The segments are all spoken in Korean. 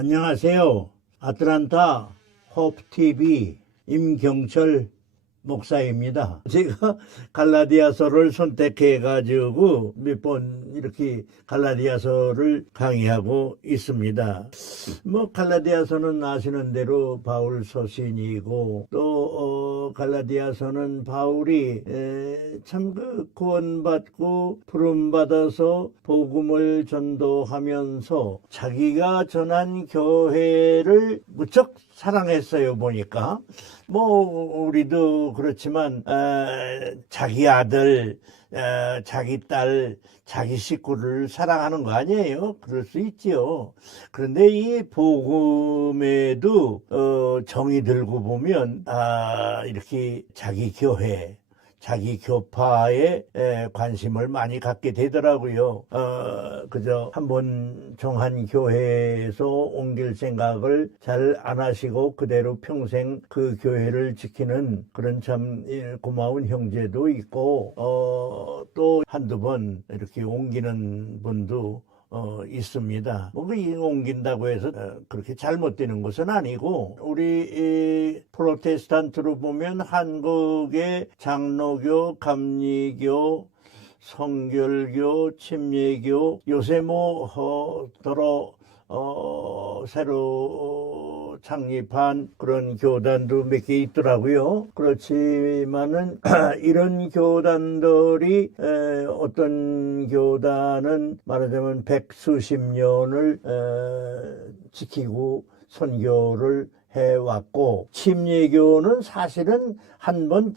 안녕하세요. 아틀란타 호프TV 임경철 목사입니다. 제가 갈라디아서를 선택해가지고 몇 번 이렇게 갈라디아서를 강의하고 있습니다. 갈라디아서는 아시는 대로 바울 서신이고 또 갈라디아서는 바울이 참 구원받고 부름받아서 복음을 전도하면서 자기가 전한 교회를 무척 사랑했어요. 보니까 우리도 그렇지만 자기 아들, 자기 딸, 자기 식구를 사랑하는 거 아니에요? 그럴 수 있지요. 그런데 이 복음에도 정이 들고 보면 이렇게 자기 교회, 자기 교파에 관심을 많이 갖게 되더라고요. 그저 한번 정한 교회에서 옮길 생각을 잘 안 하시고 그대로 평생 그 교회를 지키는 그런 참 고마운 형제도 있고 또 한두 번 이렇게 옮기는 분도 있습니다. 옮긴다고 해서 그렇게 잘못되는 것은 아니고 우리 프로테스탄트로 보면 한국의 장로교, 감리교, 성결교, 침례교 요새 새로 창립한 그런 교단도 몇 개 있더라고요. 그렇지만은 이런 교단들이 어떤 교단은 말하자면 백수십 년을 지키고 선교를 해왔고 침례교는 사실은 한번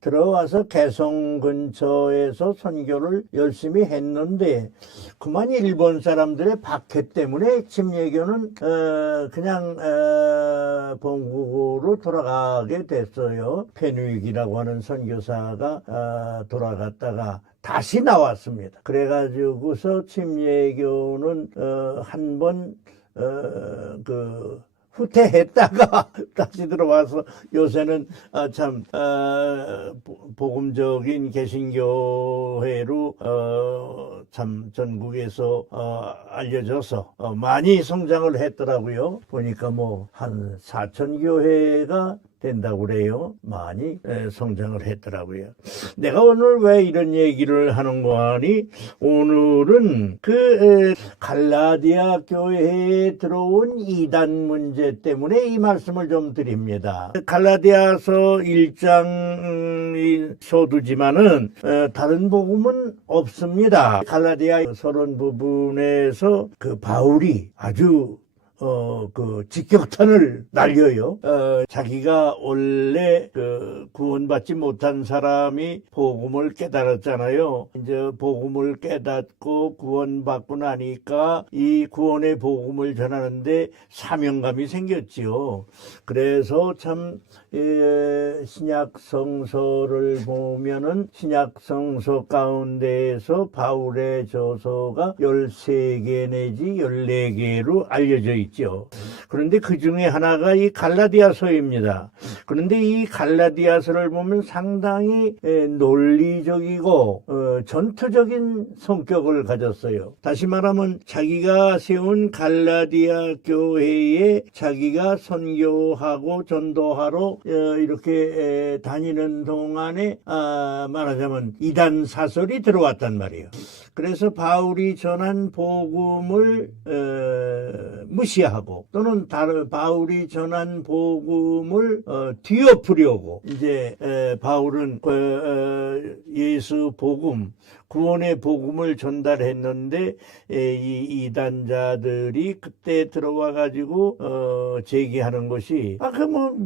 들어와서 개성 근처에서 선교를 열심히 했는데 그만 일본 사람들의 박해 때문에 침례교는 그냥 본국으로 돌아가게 됐어요. 페누익이라고 하는 선교사가 돌아갔다가 다시 나왔습니다. 그래가지고서 침례교는 한번 후퇴했다가 다시 들어와서 요새는 참 복음적인 개신교회로 참 전국에서 알려져서 많이 성장을 했더라고요. 보니까 한 4천 교회가 된다고 그래요. 많이 성장을 했더라고요. 내가 오늘 왜 이런 얘기를 하는가 하니 오늘은 갈라디아 교회에 들어온 이단 문제 때문에 이 말씀을 좀 드립니다. 갈라디아서 1장이 소두지만은 다른 복음은 없습니다. 갈라디아 서론 부분에서 바울이 아주 직격탄을 날려요. 자기가 원래 구원받지 못한 사람이 복음을 깨달았잖아요. 이제 복음을 깨닫고 구원받고 나니까 이 구원의 복음을 전하는데 사명감이 생겼지요. 그래서 참 신약 성서를 보면은 신약 성서 가운데에서 바울의 저서가 13개 내지 14개로 알려져 있죠. 그런데 그 중에 하나가 이 갈라디아서입니다. 그런데 이 갈라디아서를 보면 상당히 논리적이고 전투적인 성격을 가졌어요. 다시 말하면 자기가 세운 갈라디아 교회에 자기가 선교하고 전도하러 이렇게 다니는 동안에 말하자면 이단 사설이 들어왔단 말이에요. 그래서 바울이 전한 복음을 무시하고 또는 바울이 전한 복음을 뒤엎으려고 이제 바울은 예수 복음 구원의 복음을 전달했는데 이 이단자들이 그때 들어와 가지고 제기하는 것이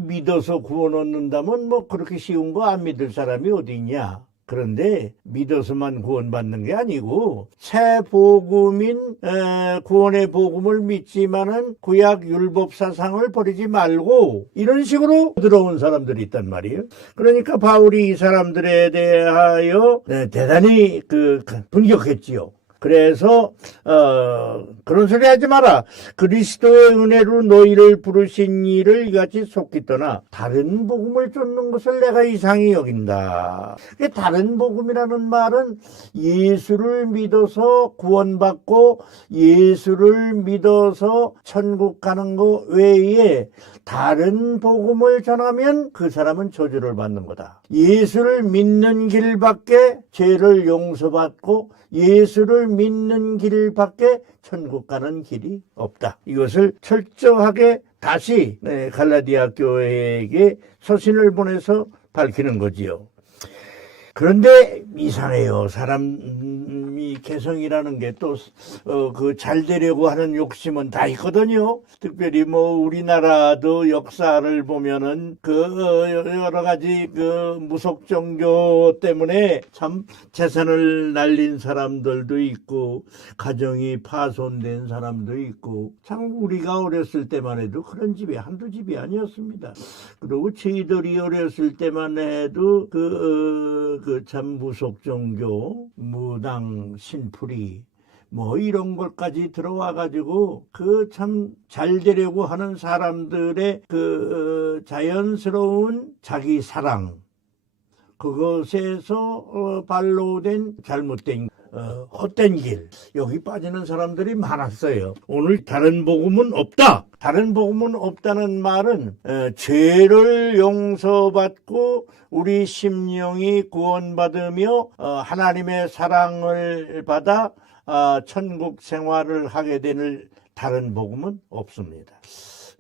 믿어서 구원 얻는다면 그렇게 쉬운 거 안 믿을 사람이 어디 있냐. 그런데 믿어서만 구원받는 게 아니고 새 복음인 구원의 복음을 믿지만은 구약 율법 사상을 버리지 말고 이런 식으로 들어온 사람들이 있단 말이에요. 그러니까 바울이 이 사람들에 대하여 대단히 분격했지요. 그래서 그런 소리 하지 마라. 그리스도의 은혜로 너희를 부르신 이를 이같이 속히 떠나 다른 복음을 쫓는 것을 내가 이상히 여긴다. 다른 복음이라는 말은 예수를 믿어서 구원받고 예수를 믿어서 천국 가는 것 외에 다른 복음을 전하면 그 사람은 저주를 받는 거다. 예수를 믿는 길밖에 죄를 용서받고 예수를 믿는 길밖에 천국 가는 길이 없다. 이것을 철저하게 다시 갈라디아 교회에게 서신을 보내서 밝히는 거지요. 그런데 이상해요. 사람이 개성이라는 게 또 그 잘 되려고 하는 욕심은 다 있거든요. 특별히 뭐 우리나라도 역사를 보면은 그 여러 가지 그 무속 종교 때문에 참 재산을 날린 사람들도 있고 가정이 파손된 사람도 있고 참 우리가 어렸을 때만 해도 그런 집이 한두 집이 아니었습니다. 그리고 저희들이 어렸을 때만 해도 그 참 무속 종교, 무당, 신풀이 뭐 이런 것까지 들어와 가지고 그 참 잘 되려고 하는 사람들의 그 자연스러운 자기 사랑 그것에서 발로된 잘못된 헛된 길 여기 빠지는 사람들이 많았어요. 오늘 다른 복음은 없다. 다른 복음은 없다는 말은 죄를 용서받고 우리 심령이 구원받으며 하나님의 사랑을 받아 천국 생활을 하게 되는 다른 복음은 없습니다.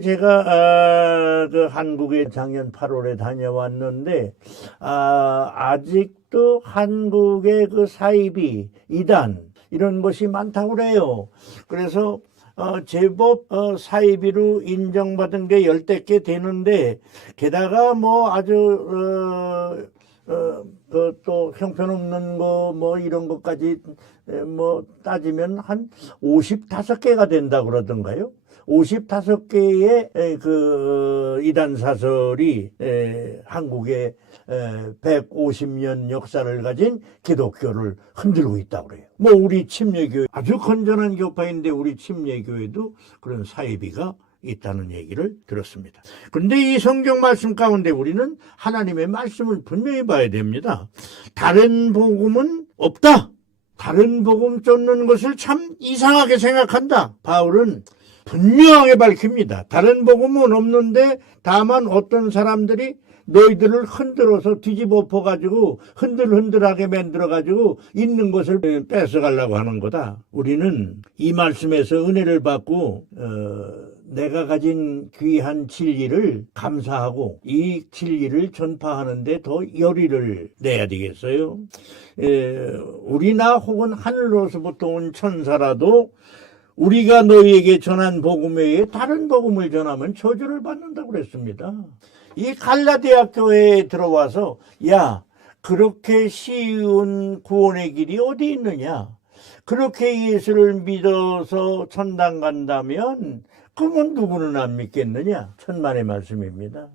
제가 그 한국에 작년 8월에 다녀왔는데 아직도 한국의 그 사이비, 이단 이런 것이 많다고 그래요. 그래서 제법 사이비로 인정받은 게 10대 개 되는데 게다가 뭐 아주 또 형편없는 거 뭐 이런 것까지 뭐 따지면 한 55개가 된다 그러던가요? 55개의 그 이단 사설이 한국의 150년 역사를 가진 기독교를 흔들고 있다고 그래요. 뭐 우리 침례교회 아주 건전한 교파인데 우리 침례교회도 그런 사이비가 있다는 얘기를 들었습니다. 그런데 이 성경 말씀 가운데 우리는 하나님의 말씀을 분명히 봐야 됩니다. 다른 복음은 없다. 다른 복음 쫓는 것을 참 이상하게 생각한다. 바울은 분명하게 밝힙니다. 다른 복음은 없는데 다만 어떤 사람들이 너희들을 흔들어서 뒤집어 엎어가지고 흔들흔들하게 만들어가지고 있는 것을 뺏어가려고 하는 거다. 우리는 이 말씀에서 은혜를 받고 내가 가진 귀한 진리를 감사하고 이 진리를 전파하는데 더 열의를 내야 되겠어요. 우리나 혹은 하늘로서부터 온 천사라도 우리가 너희에게 전한 복음 외에 다른 복음을 전하면 저주를 받는다고 그랬습니다. 이 갈라디아 교회에 들어와서 야 그렇게 쉬운 구원의 길이 어디 있느냐, 그렇게 예수를 믿어서 천당 간다면 그러면 누구는 안 믿겠느냐, 천만의 말씀입니다.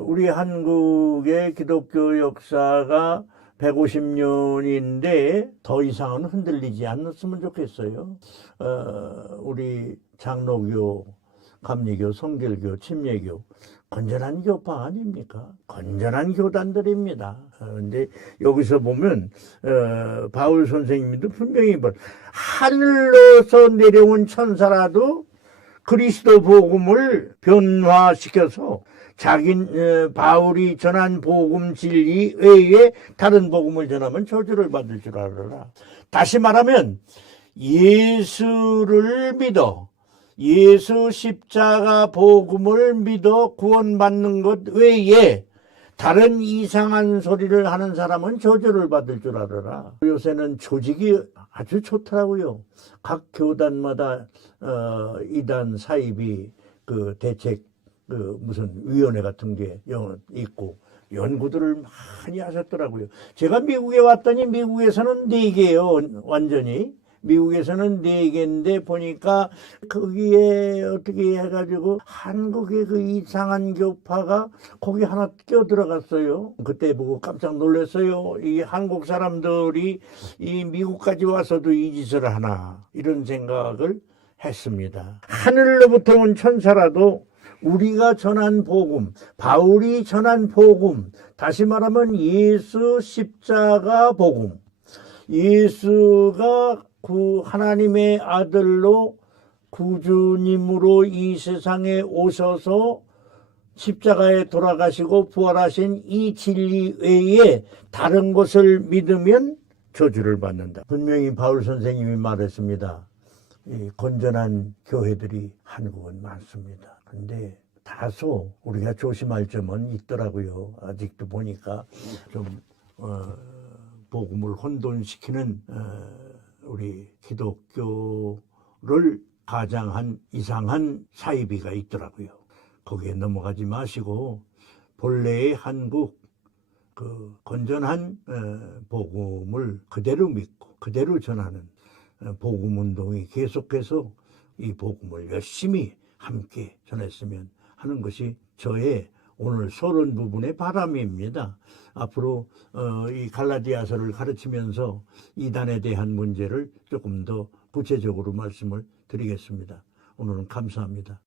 우리 한국의 기독교 역사가 150년인데 더 이상은 흔들리지 않았으면 좋겠어요. 우리 장로교, 감리교, 성결교, 침례교 건전한 교파 아닙니까? 건전한 교단들입니다. 그런데 여기서 보면 바울 선생님도 분명히 하늘로서 내려온 천사라도 그리스도 복음을 변화시켜서 바울이 전한 복음 진리 외에 다른 복음을 전하면 저주를 받을 줄 알아라. 다시 말하면 예수를 믿어, 예수 십자가 복음을 믿어 구원받는 것 외에 다른 이상한 소리를 하는 사람은 저주를 받을 줄 알아라. 요새는 조직이 아주 좋더라고요. 각 교단마다 이단 사이비 그 대책 무슨 위원회 같은 게 있고 연구들을 많이 하셨더라고요. 제가 미국에 왔더니 미국에서는 4개예요. 완전히 미국에서는 4개인데 보니까 거기에 어떻게 해가지고 한국의 그 이상한 교파가 거기 하나 끼어 들어갔어요. 그때 보고 깜짝 놀랐어요. 이 한국 사람들이 이 미국까지 와서도 이 짓을 하나, 이런 생각을 했습니다. 하늘로부터 온 천사라도 우리가 전한 복음, 바울이 전한 복음, 다시 말하면 예수 십자가 복음, 예수가 그 하나님의 아들로 구주님으로 이 세상에 오셔서 십자가에 돌아가시고 부활하신 이 진리 외에 다른 것을 믿으면 저주를 받는다. 분명히 바울 선생님이 말했습니다. 이 건전한 교회들이 한국은 많습니다. 근데 다소 우리가 조심할 점은 있더라고요. 아직도 보니까 좀 복음을 혼돈시키는 우리 기독교를 가장한 이상한 사이비가 있더라고요. 거기에 넘어가지 마시고 본래의 한국 그 건전한 복음을 그대로 믿고 그대로 전하는 복음 운동이 계속해서 이 복음을 열심히 함께 전했으면 하는 것이 저의 오늘 서론 부분의 바람입니다. 앞으로 이 갈라디아서를 가르치면서 이단에 대한 문제를 조금 더 구체적으로 말씀을 드리겠습니다. 오늘은 감사합니다.